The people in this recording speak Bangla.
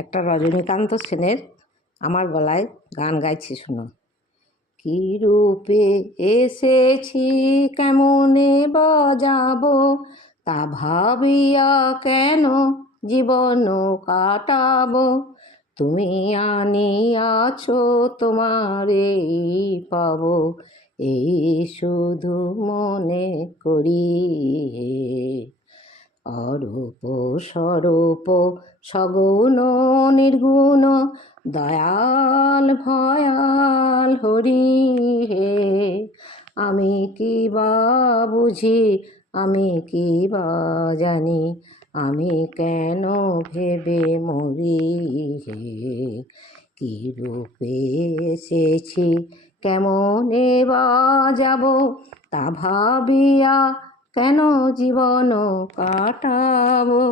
একটা রজনীকান্ত সেনের আমার গলায় গান গাইছি, শোনো। কি রূপে এসেছি, কেমনে বাজাবো, তা ভাবিয়া কেন জীবন কাটাবো। তুমি আনিয়াছো তোমারেই পাবো, এই শুধু মনে করি। অরূপ স্বরূপ সগুণ নির্গুণ, দয়াল ভয়াল হরি হে। আমি কি বা বুঝি, আমি কি বা জানি, আমি কেন ভেবে মরি হে। কি রূপে এসেছি, কেমনে বা যাব, তা ভাবিয়া কেন জীবন কাটাবো।